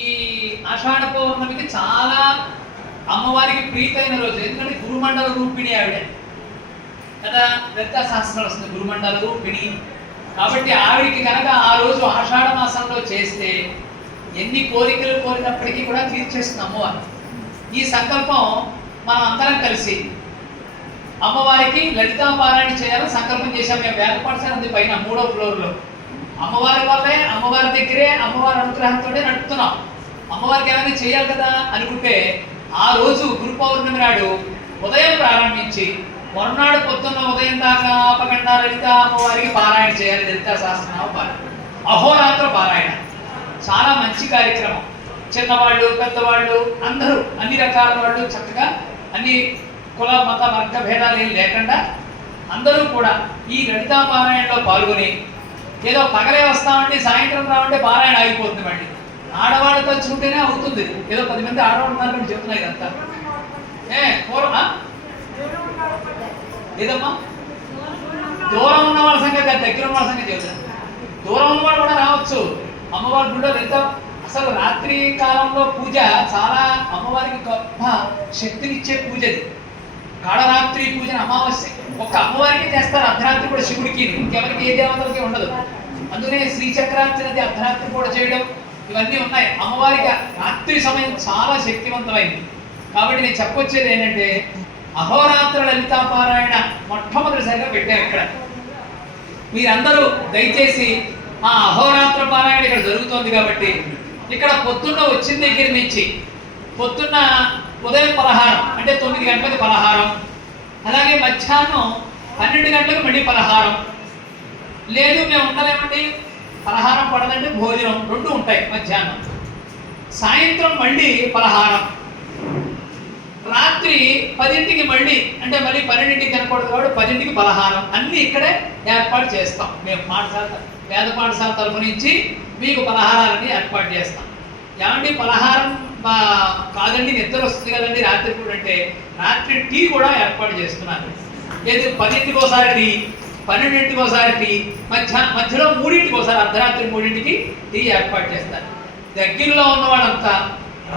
ఈ ఆషాఢ పౌర్ణమికి చాలా అమ్మవారికి ప్రీతైన రోజు. ఎందుకంటే గురుమండల రూపిణి ఆవిడ కదా, లలితా సహస్రం వస్తుంది గురుమండల రూపిణి. కాబట్టి ఆవిడికి కనుక ఆ రోజు ఆషాఢ మాసంలో చేస్తే ఎన్ని కోరికలు కోరినప్పటికీ కూడా తీర్చేస్తుంది అమ్మవారు. ఈ సంకల్పం మనం అందరం కలిసి అమ్మవారికి లలితా పారాయణ చేయాలని సంకల్పం చేశాం. మేము వేలపాఠశాల ఉంది పైన 3వ ఫ్లోర్లో. అమ్మవారి వల్లే, అమ్మవారి దగ్గరే, అమ్మవారి అనుగ్రహంతోనే నడుపుతున్నాం. అమ్మవారికి ఏమైనా చేయాలి కదా అనుకుంటే ఆ రోజు గురు పౌర్ణమి నాడు ఉదయం ప్రారంభించి మరునాడు పొద్దున్న ఉదయం దాకా ఆపకుండా లలిత అమ్మవారికి పారాయణ చేయాలి. లలితా సహస్రనామ పారాయణ, అహోరాత్ర పారాయణ చాలా మంచి కార్యక్రమం. చిన్నవాళ్ళు పెద్దవాళ్ళు అందరూ అన్ని రకాల వాళ్ళు చక్కగా అన్ని కుల మత వర్గ భేదాలు ఏం లేకుండా అందరూ కూడా ఈ లలితా పారాయణలో పాల్గొని ఏదో పగలే వస్తామండి సాయంత్రం రావంటే పారాయణ ఆగిపోతుంది. మళ్ళీ ఆడవాళ్ళతో చూంటేనే అవుతుంది. ఏదో 10 మంది ఆడవాళ్ళు ఉన్నారని చెప్తున్నారు ఇదంతా. పూర్వం లేదమ్మా, దూరం ఉన్న వాళ్ళ సంగతి కాదు, దగ్గర ఉన్న వాళ్ళ సంగతి చెబుతాను. దూరం ఉన్న వాళ్ళు కూడా రావచ్చు అమ్మవారి గుడిలో. లలిత అసలు రాత్రి కాలంలో పూజ చాలా అమ్మవారికి గొప్ప శక్తినిచ్చే పూజ అది. కాళరాత్రి పూజను అమావాస్య ఒక్క అమ్మవారికి చేస్తారు, అర్ధరాత్రి కూడా శివుడికి, ఇంకెవరికి ఏ దేవతలకి ఉండదు. అందుకనే శ్రీచక్రార్చనది అర్ధరాత్రి కూడా చేయడం ఇవన్నీ ఉన్నాయి. అమ్మవారికి రాత్రి సమయం చాలా శక్తివంతమైంది. కాబట్టి నేను చెప్పొచ్చేది ఏంటంటే అహోరాత్ర లలితా పారాయణ మొట్టమొదటిసారిగా పెట్టారు ఇక్కడ. మీరందరూ దయచేసి ఆ అహోరాత్ర పారాయణ ఇక్కడ జరుగుతోంది కాబట్టి ఇక్కడ పొద్దున్న వచ్చిన దగ్గర నుంచి పొద్దున్న ఉదయం పలహారం అంటే 9 గంటలకు పలహారం, అలాగే మధ్యాహ్నం 12 గంటలకు మళ్ళీ పలహారం. లేదు మేము ఉండలేమండి పలహారం పడదంటే భోజనం, 2 ఉంటాయి మధ్యాహ్నం. సాయంత్రం మళ్ళీ పలహారం, రాత్రి 10ంటికి మళ్ళీ అంటే మళ్ళీ 12ంటికి తినకూడదు కాబట్టి 10ంటికి పలహారం. అన్నీ ఇక్కడే ఏర్పాటు చేస్తాం మేము. వేద పాఠశాల తరఫు నుంచి మీకు పలహారాలన్నీ ఏర్పాటు చేస్తాం. ఏమండి పలహారం కాదండి నిద్ర వస్తుంది కదండి రాత్రి పూట అంటే రాత్రి టీ కూడా ఏర్పాటు చేస్తున్నారు. లేదు 10ంటికి ఒకసారి టీ, 12ంటికి ఒకసారి టీ, మధ్యలో 3ంటికి ఒకసారి అర్ధరాత్రి 3ంటికి టీ ఏర్పాటు చేస్తారు. దగ్గరలో ఉన్న వాళ్ళంతా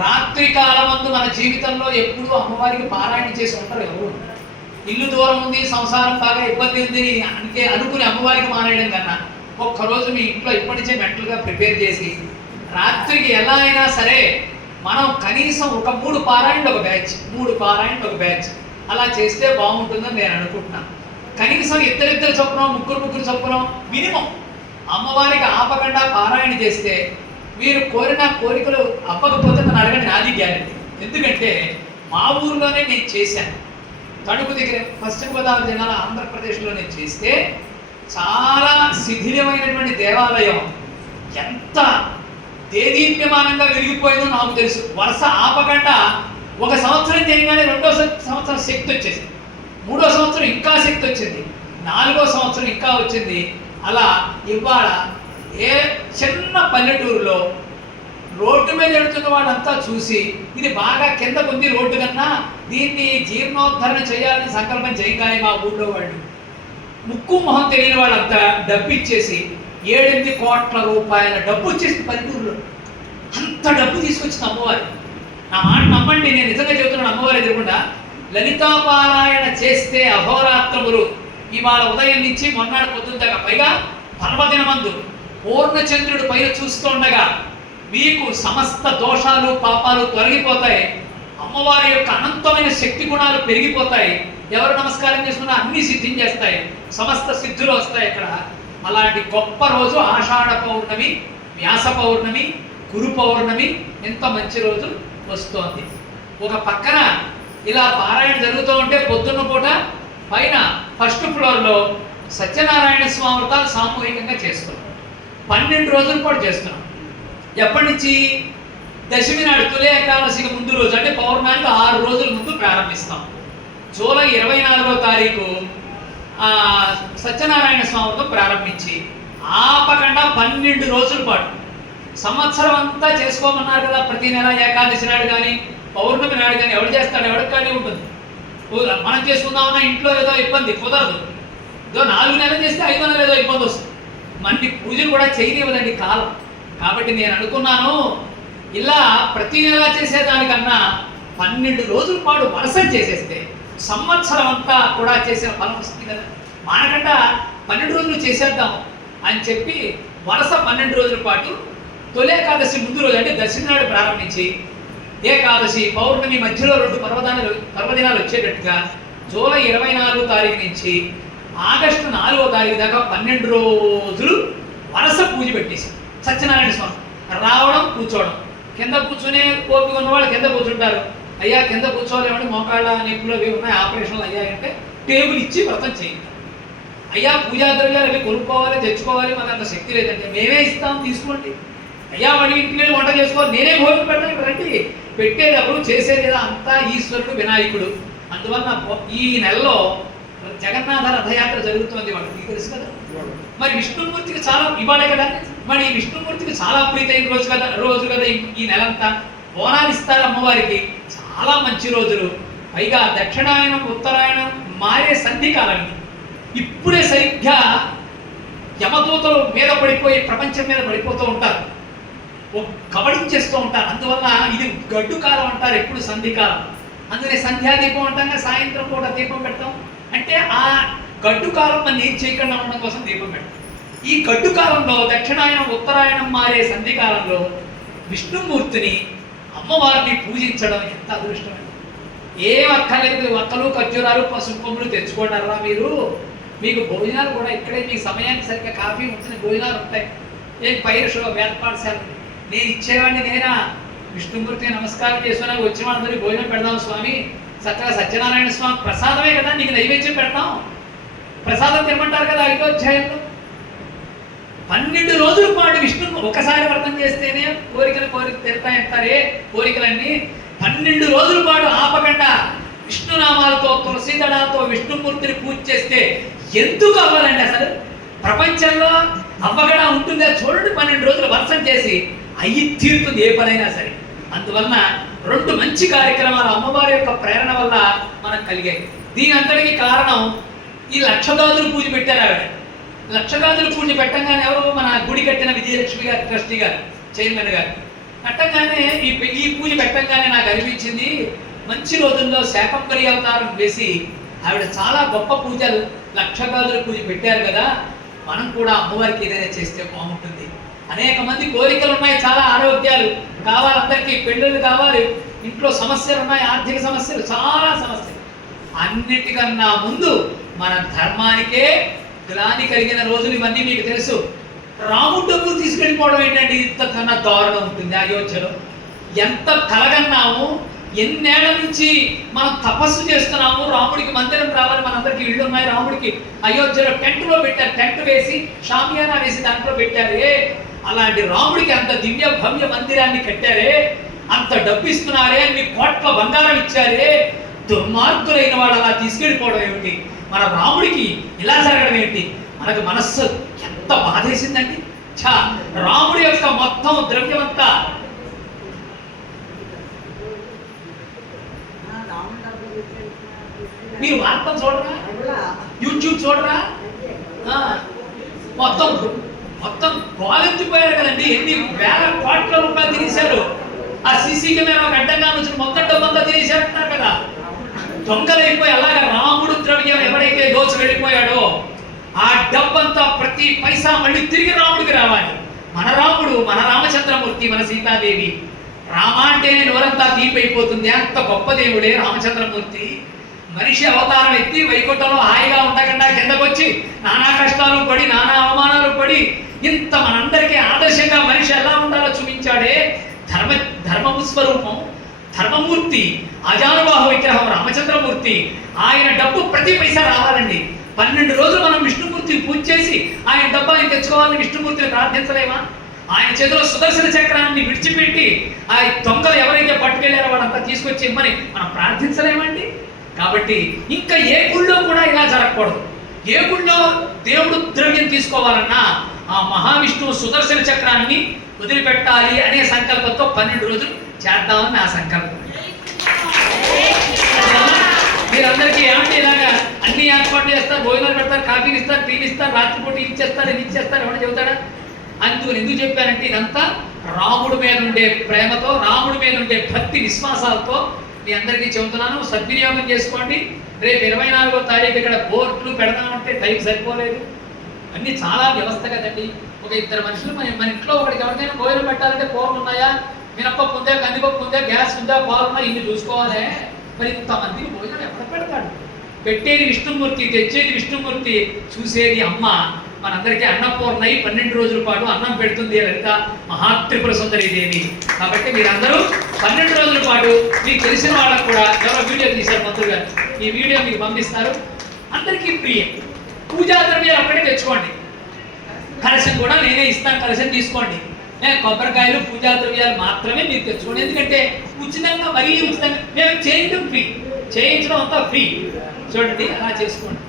రాత్రి కాలమందు మన జీవితంలో ఎప్పుడూ అమ్మవారికి పారాయణ చేసి ఉంటారు. ఎవరు ఇల్లు దూరం ఉంది, సంసారం బాగా ఇబ్బంది ఉంది అనుకుని అమ్మవారికి మానేయడం కన్నా ఒక్కరోజు మీ ఇంట్లో ఇప్పటి నుంచే మెంటల్గా ప్రిపేర్ చేసి రాత్రికి ఎలా అయినా సరే మనం కనీసం ఒక 3 పారాయణలు ఒక బ్యాచ్, 3 పారాయణలు ఒక బ్యాచ్ అలా చేస్తే బాగుంటుందని నేను అనుకుంటున్నాను. కనీసం ఇద్దరిద్దరు చొప్పున, ముగ్గురు చొప్పున మినిమం అమ్మవారికి ఆపకుండా పారాయణ చేస్తే మీరు కోరిన కోరికలు అవ్వకపోతే నన్ను అడగండి, నాది గ్యారెంటీ. ఎందుకంటే మా ఊరిలోనే నేను చేశాను. తణుకు దగ్గర పశ్చిమ గోదావరి జిల్లాలో ఆంధ్రప్రదేశ్లో నేను చేస్తే చాలా శిథిలమైనటువంటి దేవాలయం ఎంత దేదీప్యమానంగా వెలిగిపోయిందో నాకు తెలుసు. వరుస ఆపకుండా 1 సంవత్సరం చేయగానే 2వ సంవత్సరం శక్తి వచ్చేసింది, 3వ సంవత్సరం ఇంకా శక్తి వచ్చింది, 4వ సంవత్సరం ఇంకా వచ్చింది. అలా ఇవాళ ఏ చిన్న పల్లెటూరులో రోడ్డు మీద వెళుతున్న వాళ్ళంతా చూసి ఇది బాగా కింద ఉంది రోడ్డు కన్నా దీన్ని జీర్ణోద్ధరణ చేయాలని సంకల్పం చేయగానే మా ఊళ్ళో వాళ్ళు ముక్కు మొహం తెలియని వాళ్ళంతా డబ్బు ఇచ్చేసి 7-8 కోట్ల రూపాయల డబ్బు వచ్చేసి పల్లెటూరులో అంత డబ్బు తీసుకొచ్చింది అమ్మవారి. నా మాట నమ్మండి, నేను నిజంగా చెబుతున్నాను. అమ్మవారి ఎదురుకుండా లలితా పారాయణ చేస్తే అహోరాత్రములు ఇవాళ ఉదయం నుంచి మొన్నటి పొద్దున దాకా, పైగా పర్వదినమందు పూర్ణచంద్రుడు పైన చూస్తుండగా మీకు సమస్త దోషాలు పాపాలు తొలగిపోతాయి. అమ్మవారి యొక్క అనంతమైన శక్తి గుణాలు పెరిగిపోతాయి. ఎవరు నమస్కారం చేసుకున్నా అన్ని సిద్ధించేస్తాయి, సమస్త సిద్ధులు వస్తాయి ఇక్కడ. అలాంటి గొప్ప రోజు ఆషాఢ పౌర్ణమి, వ్యాస పౌర్ణమి, గురు పౌర్ణమి. ఎంత మంచి రోజు వస్తోంది. ఒక పక్కన ఇలా పారాయణ జరుగుతూ ఉంటే పొద్దున్న పూట పైన 1st ఫ్లోర్లో సత్యనారాయణ స్వామి వ్రతాలు సామూహికంగా చేస్తున్నాం. 12 రోజుల పాటు చేస్తున్నాం. ఎప్పటి నుంచి? దశమి నాడు తొలి ఏకాదశికి ముందు రోజు అంటే పౌర్ణానికి 6 రోజుల ముందు ప్రారంభిస్తాం. జూలై 24వ తారీఖు సత్యనారాయణ స్వామితో ప్రారంభించి ఆపకుండా 12 రోజుల పాటు సంవత్సరం అంతా చేసుకోమన్నారు కదా. ప్రతి నెల ఏకాదశి నాడు కానీ పౌర్ణమి నాడు కానీ ఎవరు చేస్తాడు, ఎవరికి కానీ ఉంటుంది. మనం చేసుకుందామన్నా ఇంట్లో ఏదో ఇబ్బంది కుదరదు. ఏదో 4 నెలలు చేస్తే 5వ నెల ఏదో ఇబ్బంది వస్తుంది. మనకి పూజలు కూడా చేయనివ్వదండి కాలం. కాబట్టి నేను అనుకున్నాను ఇలా ప్రతి నెల చేసేదానికన్నా 12 రోజుల పాటు వలస చేసేస్తే సంవత్సరం అంతా కూడా చేసిన ఫలం వస్తుంది కదా. మానకంట 12 రోజులు చేసేద్దాం అని చెప్పి వలస 12 రోజుల పాటు తొలి ఏకాదశి ముందు రోజు అంటే దశమి నాడు ప్రారంభించి ఏకాదశి పౌర్ణమి మధ్యలో 2 పర్వదినాలు వచ్చేటట్టుగా జూలై 24వ తారీఖు నుంచి ఆగస్టు 4వ తారీఖు దాకా 12 రోజులు వలస పూజ పెట్టేసి సత్యనారాయణ స్వామి రావడం కూర్చోవడం. కింద కూర్చునే ఓపిక ఉన్న వాళ్ళు కింద కూర్చుంటారు. అయ్యా కింద కూర్చోలేమని మోకాళ్ళ నొప్పులు అవి ఉన్నాయి, ఆపరేషన్లు అయ్యాయంటే టేబుల్ ఇచ్చి వ్రతం చేయండి. అయ్యా పూజా ద్రవ్యాలు అవి కొనుక్కోవాలి తెచ్చుకోవాలి, మాకు అంత శక్తి లేదంటే మేమే ఇస్తాం తీసుకోండి. అయ్యా వాడి ఇంటికి వెళ్ళి వంట చేసుకోవాలి, నేనే భోజనం పెట్టడానికి రండి. పెట్టేటప్పుడు చేసేది అంతా ఈశ్వరుడు వినాయకుడు. అందువల్ల ఈ నెలలో జగన్నాథ రథయాత్ర జరుగుతుంది, వాళ్ళకి తెలుసు కదా. మరి విష్ణుమూర్తికి చాలా ఇవ్వాలి కదా, మరి విష్ణుమూర్తికి చాలా ప్రీతైన రోజు కదా ఈ నెలంతా. బోనాలు ఇస్తారు అమ్మవారికి, చాలా మంచి రోజులు. పైగా దక్షిణాయనం ఉత్తరాయణం మారే సంధికాలం. ఇప్పుడే సరిగ్గా యమదూతలు మీద పడిపోయి ప్రపంచం మీద పడిపోతూ ఉంటారు, కబడించేస్తూ ఉంటారు. అందువల్ల ఇది గడ్డు కాలం అంటారు, ఎప్పుడు సంధికాలం. అందుకనే సంధ్యాదీపం అంటాం, సాయంత్రం పూట దీపం పెడతాం. అంటే ఆ గడ్డు కాలం మనం ఏం చేయకుండా ఉండడం కోసం దీపం పెడతాం. ఈ గడ్డు కాలంలో దక్షిణాయనం ఉత్తరాయణం మారే సంధికాలంలో విష్ణుమూర్తిని అమ్మవారిని పూజించడం ఎంత అదృష్టం. ఏం అక్కర్లేదు, వక్కలు ఖర్జూరాలు పసుపు కొమ్ములు తెచ్చుకోండారా మీరు. మీకు భోజనాలు కూడా ఇక్కడే మీకు సమయానికి సరిగ్గా కాఫీ ఉంటుంది, భోజనాలు ఉంటాయి. ఏం పైరు వేద పాఠశాల నేను ఇచ్చేవాడిని నేనా. విష్ణుమూర్తికి నమస్కారం చేసుకున్నా వచ్చిన వాళ్ళందరికీ భోజనం పెడదాం స్వామి, చక్కగా సత్యనారాయణ స్వామి ప్రసాదమే కదా, నీకు నైవేద్యం పెడతాం, ప్రసాదం తినమంటారు కదా 5వ అధ్యాయంలో. 12 రోజుల పాటు విష్ణువు ఒకసారి వ్రతం చేస్తేనే కోరిక తీరుతాయంటారే, కోరికలన్నీ 12 రోజుల పాటు ఆపకుండా విష్ణునామాలతో తులసి దళాలతో విష్ణుమూర్తిని పూజ చేస్తే ఎందుకు అవ్వాలండి అసలు? ప్రపంచంలో అవ్వగడా ఉంటుందా చూడండి. 12 రోజులు వర్షం చేసి అయ్యి తీరుతుంది ఏ పనైనా సరే. అందువలన 2 మంచి కార్యక్రమాలు అమ్మవారి యొక్క ప్రేరణ వల్ల మనకు కలిగాయి. దీని అంతటికి కారణం ఈ లక్షగాదులు పూజ పెట్టారు ఆవిడ. లక్షగాదులు పూజ పెట్టంగానే ఎవరు, మన గుడి కట్టిన విజయలక్ష్మి గారు ట్రస్టీ గారు, చైర్మన్ గారు పెట్టంగానే ఈ పూజ పెట్టంగానే నాకు అనిపించింది, మంచి రోజుల్లో శాకంబరి అవతారం వేసి ఆవిడ చాలా గొప్ప పూజలు లక్షగాదుల పూజ పెట్టారు కదా, మనం కూడా అమ్మవారికి ఏదైనా చేస్తే బాగుంటుంది. అనేక మంది కోరికలు ఉన్నాయి, చాలా ఆరోగ్యాలు కావాలి, అందరికీ పెళ్ళిళ్ళు కావాలి, ఇంట్లో సమస్యలు ఉన్నాయి, ఆర్థిక సమస్యలు, చాలా సమస్యలు. అన్నిటికన్నా ముందు మన ధర్మానికే గ్లాని కలిగిన రోజులు ఇవన్నీ మీకు తెలుసు. రాముడు డబ్బులు తీసుకెళ్ళిపోవడం ఏంటంటే ఇంతకన్నా దారుణం ఉంటుంది. అయోధ్యలో ఎంత కలగన్నాము, ఎన్నేళ్ల నుంచి మనం తపస్సు చేస్తున్నాము, రాముడికి మందిరం రావాలి, మనందరికీ ఇళ్ళు ఉన్నాయి, రాముడికి అయోధ్యలో టెంట్లో పెట్టారు, టెంట్ వేసి షామియానా వేసి దాంట్లో పెట్టారే. అలాంటి రాముడికి అంత దివ్య భవ్య మందిరాన్ని కట్టారే, అంత డబ్బు ఇస్తున్నారే, అన్ని కోట్ల బంగారం ఇచ్చారే. దుర్మార్గులైన వాడు అలా తీసుకెళ్ళిపోవడం ఏమిటి, మన రాముడికి ఇలా జరగడం ఏంటి? మనకు మనస్సు ఎంత బాధేసిందండి. రాముడి యొక్క మొత్తం ద్రవ్యమంతా మీరు వార్తలు చూడరా, యూట్యూబ్ చూడరా, మొత్తం మొత్తం గోలెత్తిపోయారు కదండి. ఎన్ని వేల కోట్ల రూపాయలు తినేశారు. ఆ సీసీ కెమెరా అడ్డంగా నుంచి మొత్తం డబ్బంతా తినేశారంటారు కదా. దొంగలైపోయి అలాగా రాముడు ద్రవ్యం ఎవరైతే దోచి వెళ్ళిపోయాడో ఆ డబ్బంతా ప్రతి పైసా మళ్ళీ తిరిగి రాముడికి రావాలి. మన రాముడు, మన రామచంద్రమూర్తి, మన సీతాదేవి. రామ అంటేనే నోరంతా తీపైపోతుంది. అంత గొప్ప దేవుడే రామచంద్రమూర్తి. మనిషి అవతారం ఎత్తి వైకుంఠంలో హాయిగా ఉండకుండా కిందకొచ్చి నానా కష్టాలు పడి నానా అవమానాలు పడి ఇంత మనందరికీ ఆదర్శంగా మనిషి ఎలా ఉండాలో చూపించాడే. ధర్మము స్వరూపం, ధర్మమూర్తి, అజానుబాహు విగ్రహం రామచంద్రమూర్తి. ఆయన డబ్బు ప్రతి పైసా రావాలండి. 12 రోజులు మనం విష్ణుమూర్తిని పూజ చేసి ఆయన డబ్బు ఆయన తెచ్చుకోవాలని విష్ణుమూర్తిని ప్రార్థించలేమా? ఆయన చేతిలో సుదర్శన చక్రాన్ని విడిచిపెట్టి ఆ దొంగలు ఎవరైతే పట్టుకెళ్ళారో వాళ్ళంతా తీసుకొచ్చి ఇమ్మని మనం ప్రార్థించలేమండి. కాబట్టి ఇంకా ఏ గుళ్ళో కూడా ఇలా జరగకూడదు. ఏ గుళ్ళో దేవుడు ద్రవ్యం తీసుకోవాలన్నా ఆ మహావిష్ణువు సుదర్శన చక్రాన్ని వదిలిపెట్టాలి అనే సంకల్పంతో 12 రోజులు చేద్దామని నా సంకల్పం. మీరందరికీ ఏమంటే ఇలాగా అన్ని ఏర్పాట్లు చేస్తారు, భోజనాలు పెడతారు, కాఫీలు ఇస్తారు, టీలు ఇస్తారు, రాత్రిపూట ఇచ్చేస్తారు, ఇది ఇచ్చేస్తారు, ఎవరైనా చెబుతాడా? అందుకని ఎందుకు చెప్పానంటే ఇదంతా రాముడి మీద ఉండే ప్రేమతో, రాముడి మీద ఉండే భక్తి విశ్వాసాలతో మీ అందరికీ చెబుతున్నాను, సద్వినియోగం చేసుకోండి. రేపు 24వ తారీఖు ఇక్కడ బోర్డులు పెడదామంటే టైం సరిపోలేదు. అన్నీ చాలా వ్యవస్థ కదండి. ఒక 2 మనుషులు మన ఇంట్లో ఒకరికి ఎవరికైనా భోజనం పెట్టాలంటే కూరలు ఉన్నాయా, మినప్పప్పు ఉందా, కందిపప్పు ఉందా, గ్యాస్ ఉందా, పాలు ఉన్నా, ఇన్ని చూసుకోవాలి. మరి ఇంతమందికి భోజనం ఎక్కడ పెడతాడు? పెట్టేది విష్ణుమూర్తి, తెచ్చేది విష్ణుమూర్తి, చూసేది అమ్మ. మనందరికీ అన్నపూర్ణై 12 రోజుల పాటు అన్నం పెడుతుంది లలిత మహాత్రిపుర సుందరి దేవి. కాబట్టి మీరందరూ 12 రోజుల పాటు మీకు తెలిసిన వాళ్ళకు కూడా, ఎవరో వీడియో తీశారు మంత్రులు గారు, ఈ వీడియో మీకు పంపిస్తారు. అందరికీ ఫ్రీ. పూజా ద్రవ్యాలు అక్కడే తెచ్చుకోండి. కలశం కూడా నేనే ఇస్తాను, కలశం తీసుకోండి. కొబ్బరికాయలు, పూజా ద్రవ్యాలు మాత్రమే మీరు తెచ్చుకోండి. ఎందుకంటే ఉచితంగా, మరీ ఉచితంగా మేము చేయడం ఫ్రీ, చేయించడం అంతా ఫ్రీ. చూడండి, అలా చేసుకోండి.